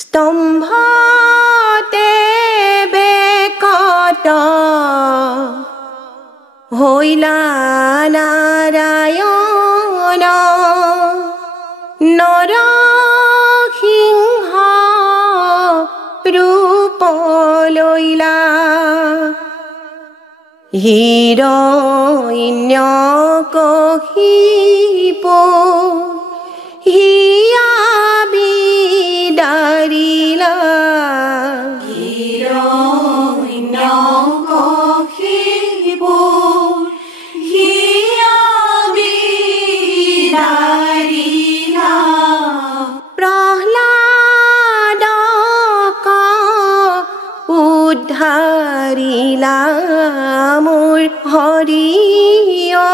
স্তম্ভতে বেকত হইলা নাৰায়ণ নৰসিংহ ৰূপ লৈলা হিৰণ্যকশিপ হিয়া বিদাৰিলা হিৰণ্যকশিপ হিয়া বিদাৰিলা প্ৰহ্লাদক উদ্ধাৰিলা মোৰ হৰিয়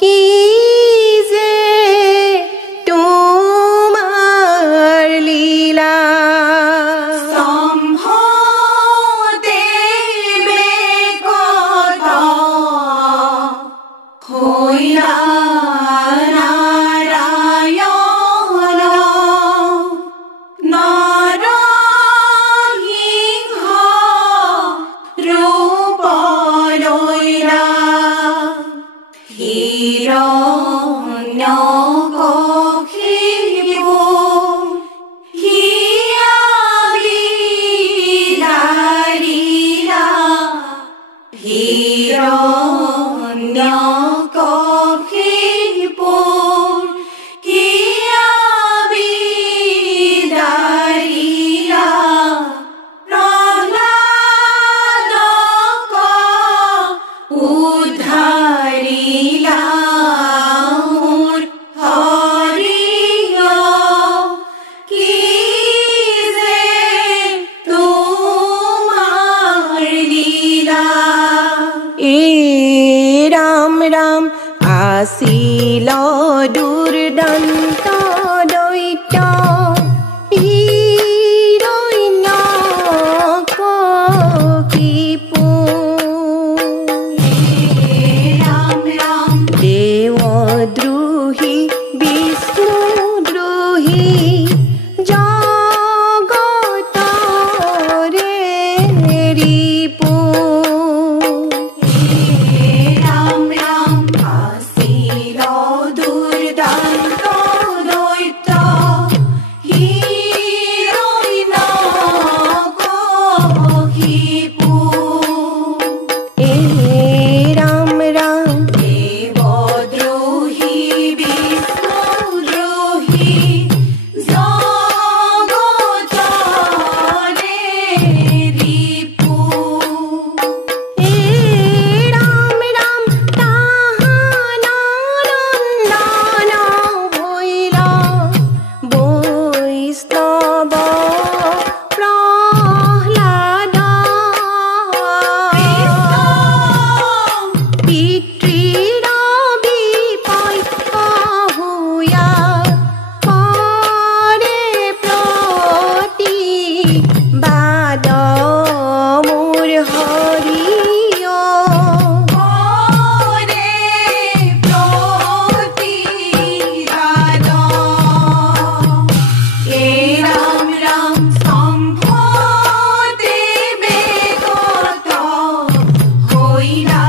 কি যে তোমাৰ লীলা স্তম্ভতে বেকত হইলা নাৰায়ণ নৰসিংহ ৰূপ লৈলা হিৰণ্যকশিপ হিয়া বিদাৰিলা হিৰণ্যকশিপ হিয়া বিদাৰিলা প্ৰহ্লাদক উদ্ধাৰিলা মোৰ হৰিয় কি যে তোমাৰ লীলা ৰাম ৰাম আছিল দুৰ্দান্ত দৈত্য হিৰণ্যকশিপু ৰাম ৰাম দেৱদ্ৰোহী বিষ্ণুদ্ৰোহী জগতৰে ৰিপু ৰাম ৰাম আছিল দুৰ্দান্ত দৈত্য হিৰণ্যকশিপু ৰাম ৰাম দেৱদ্ৰোহী বিষ্ণুদ্ৰোহী জগতৰে ৰিপু ৰাম ৰাম তাহান নন্দন ভৈৰ বৈষ্ণৱ প্ৰহ্লাদ পিতৃৰ বিপক্ষ হোয়া কৰে প্ৰতিবাদ মোৰ হৰিয় কৰে প্ৰতিবাদ ৰাম ৰাম স্তম্ভতে বেকত হইলা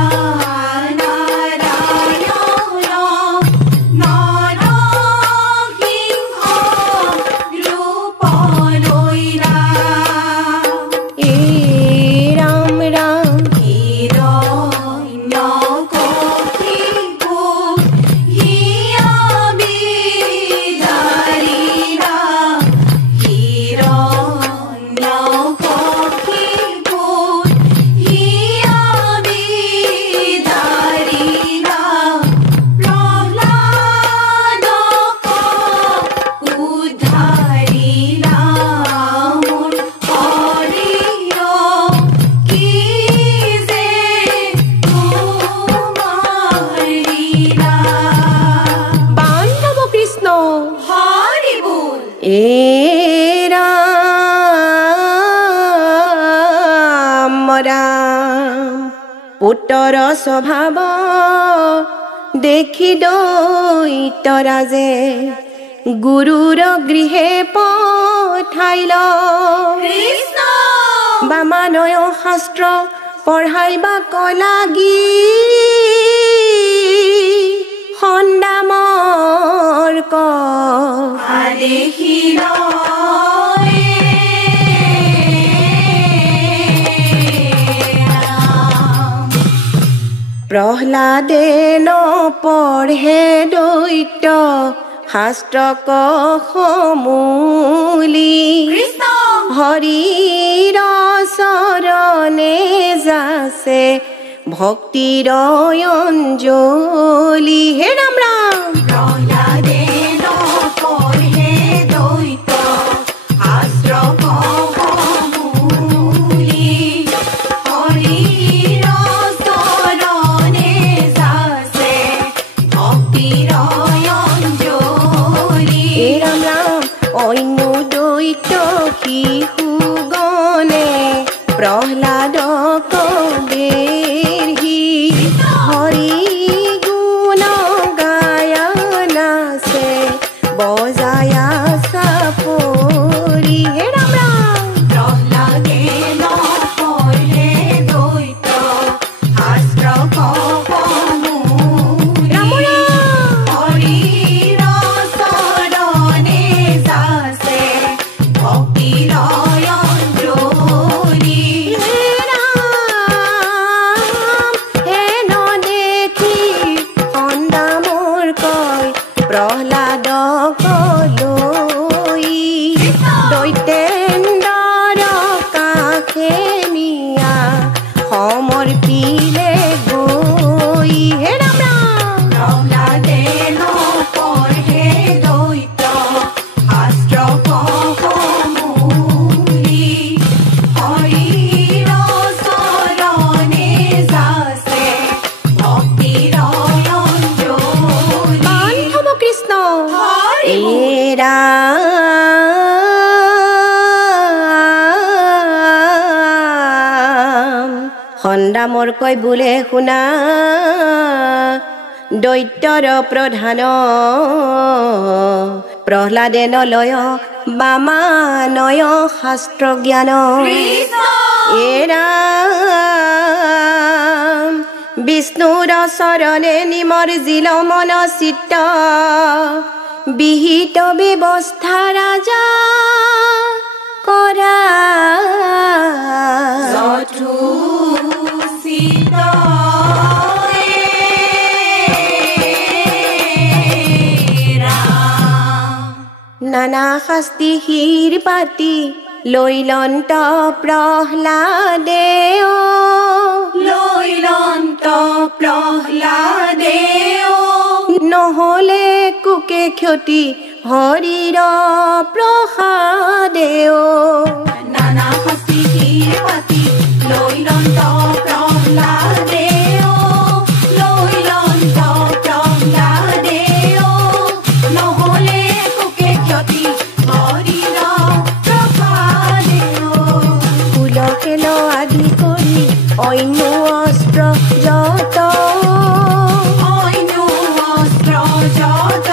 নাৰায়ণ নৰসিংহ ৰূপ লৈলা ৰাম ৰাম হিৰণ্যকশিপ হিয়া বিদাৰিলা হিৰণ্যকশিপ হিয়া বিদাৰিলা প্ৰহ্লাদক উদ্ধাৰিলা মোৰ হৰিয় কি যে তোমাৰ লীলা বান্ধৱ কৃষ্ণ হৰি বল ৰাম ৰাম পুত্ৰৰ স্বভাৱ দেখি দৈত্যৰাজে গুৰুৰ গৃহে ঠাইল কৃষ্ণ বামানয় শাস্ত্ৰ পঢ়াইবা কলাগি সন্দামৰ ক আদেশিল প্ৰহ্লাদে নপঢ়ে দৈত্য শাস্ত্ৰ সমূলি কৃষ্ণ হৰিৰ চৰণে যাছে ভক্তিৰ অঞ্জলি হে ৰাম ৰাম প্ৰহ্লাদে নপঢ়ে দৈত্য শাস্ত্ৰ সমূলি হৰিৰ চৰণে যাছে ভক্তিৰ অঞ্জলি হে ৰাম ৰাম অন্য দৈত্য শিশুগণে প্ৰহ্লাদক বেৰহি হৰি গুণ গায়া নাচে বজায়া চাপৰি হে ৰাম ৰাম প্ৰহ্লাদে নপঢ়ে দৈত্য শাস্ত্ৰ সমূলি ৰাম ৰাম হৰিৰ চৰণে যাছে ভক্তিৰ অঞ্জলি হে ৰাম হেন দেখি সন্দামৰ কয় প্ৰহ্লাদক লৈ দৈতেন্দ্ৰৰ কাষে নিয়া সমৰ্পিলে গৈ হে ৰাম ৰাম প্ৰহ্লাদে নপঢ়ে দৈত্য শাস্ত্ৰ সমূলি হৰিৰ চৰণে যাছে ভক্তিৰ অঞ্জলি বান্ধৱ কৃষ্ণ হৰি এ ৰাম সন্দামৰ কয় বোলে শুনা দৈত্যৰ প্ৰধান প্ৰহ্লাদে নলয় বামানয় শাস্ত্ৰ জ্ঞান কৃষ্ণ এ ৰাম বিষ্ণুৰ চৰণে নিমৰ্জিল মন চিত্ত বিহিত ব্যৱস্থা ৰাজা কৰা যথোচিত নানা শাস্তি শিৰ পাতি লৈলন্ত প্ৰহ্লাদে লৈলন্ত প্ৰহ্লাদে নহলে কুকে ক্ষতি হৰিৰ প্ৰসাদে নানা শাস্তি শিৰ পাতি লৈলন্ত প্ৰহ্লাদে লৈলন্ত প্ৰহ্লাদে নহলে কোকে ক্ষতি হৰিৰ প্ৰসাদে ফুলকেল আদি কৰি অন্য অস্ত্ৰ যত অন্য অস্ত্ৰ যত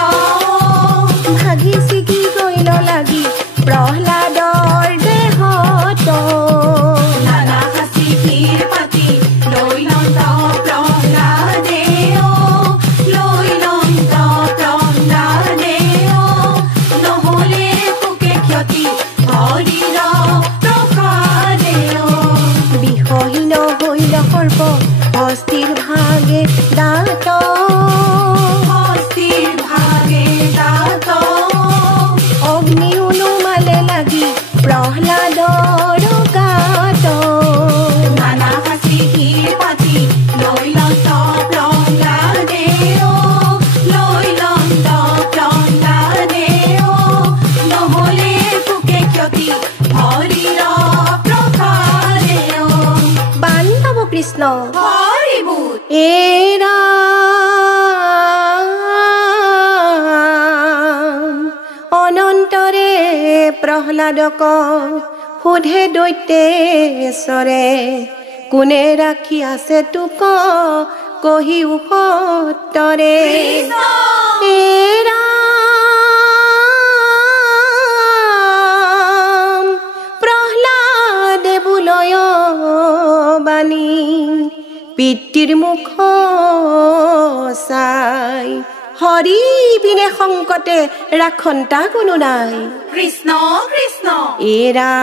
ভাগি ছিগি গৈল লাগি প্ৰহ্লাদৰ দেহত নানা শাস্তি শিৰ পাতি লৈলন্ত প্ৰহ্লাদে লৈলন্ত প্ৰহ্লাদে নহলে কোকে ক্ষতি হৰিৰ প্ৰসাদে বিষহীন হৈল সৰ্প অস্থিৰ ভাগে দাঁত হস্তিৰ ভাগে দাঁত অগ্নি অনুমালে লাগি প্ৰহ্লাদৰ গাত নানা শাস্তি শিৰ পাতি লৈলন্ত প্ৰহ্লাদে লৈলন্ত প্ৰহ্লাদে নহলে কোকে ক্ষতি হৰিৰ প্ৰসাদে বান্ধৱ কৃষ্ণ হৰিবোধ এ ৰাম অনন্তৰে প্ৰহ্লাদক সোধে দৈত্যেশ্বৰে কোনে ৰাখি আছে তোক কহিও সত্তৰে এ ৰাম পিতৃৰ মুখ চাই হৰি বিনে সংকটে ৰাখন্তা কোনো নাই কৃষ্ণ কৃষ্ণ এৰা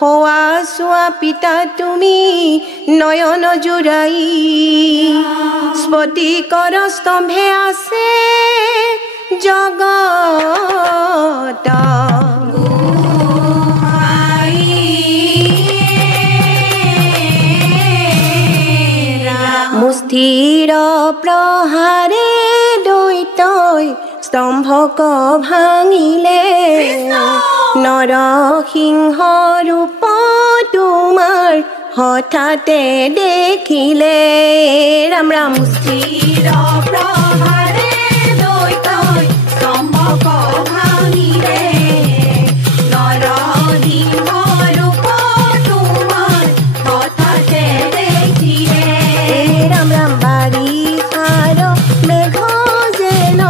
হোৱা চোৱা পিতা তুমি নয়ন জুৰাই স্ফটিকৰ স্তম্ভে আছে জগত মুষ্টিৰ প্ৰহাৰে দৈতই স্তম্ভক ভাঙিলে নৰসিংহ ৰূপ তোমাৰ হঠাতে দেখিলে ৰাম ৰাম মুষ্টিৰ প্ৰহাৰে দৈতই স্তম্ভক ভাঙিলে নৰসিংহ ৰূপ তোমাৰ হঠাতে দেখিলে ৰাম ৰাম বাৰিষাৰ মেঘ যেন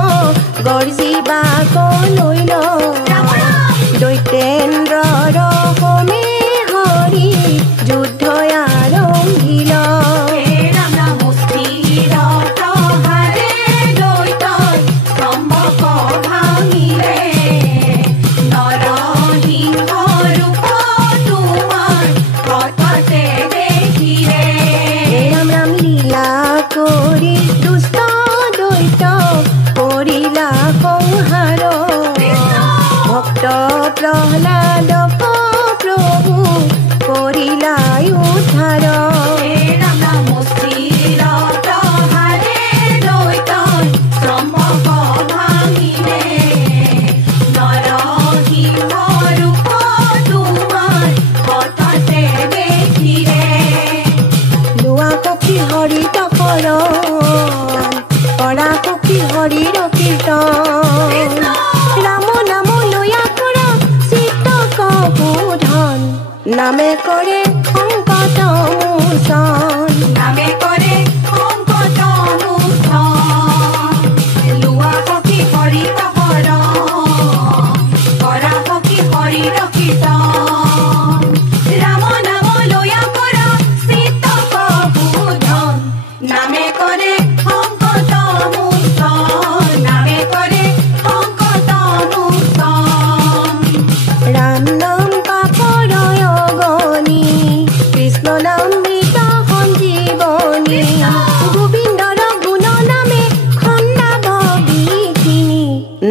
গৰ্জিবা কলৈল দৈতেন্দ্ৰৰ হোমে হৰি যুদ্ধ আৰম্ভিল ৰাম ৰাম মুষ্টিৰ প্ৰহাৰে দৈতই স্তম্ভক ভাঙিলে নৰসিংহ ৰূপ তোমাৰ হঠাতে দেখিলে ৰাম ৰাম লীলা কৰি দুষ্ট দৈত কৰিলা সংহাৰ ভক্ত প্ৰহ্লাদ প্ৰভু কৰিলা উদ্ধাৰ ৰাম ৰাম মুষ্টিৰ প্ৰহাৰে দৈতই স্তম্ভক ভাঙিলে নৰসিংহ ৰূপ তোমাৰ হঠাতে দেখিলে লোৱা সখী হৰিত কৰণ কৰা সখী হৰিৰ কীৰ্তন ৰাম নাম লয়া কৰা চিত্ত কবোধন নামে কৰে সংকট মোচন নামে কৰে সংকট মোচন লোৱা সখী হৰিত কৰণ কৰা সখী হৰিৰ কীৰ্তন ৰাম নাম লয়া কৰা চিত্ত কবোধন নামে কৰে সংকট মোচন নামে কৰে সংকট মোচন ৰাম নাম পাপৰ অগণি কৃষ্ণ নাম মৃত সঞ্জীৱনী গোবিন্দৰ গুণ নামে খণ্ডাব বিখিনি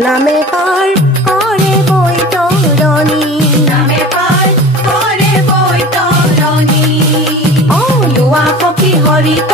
নামে পাৰ কৰে বৈতৰণী নামে পাৰ কৰে বৈতৰণী লোৱা সখী হৰিত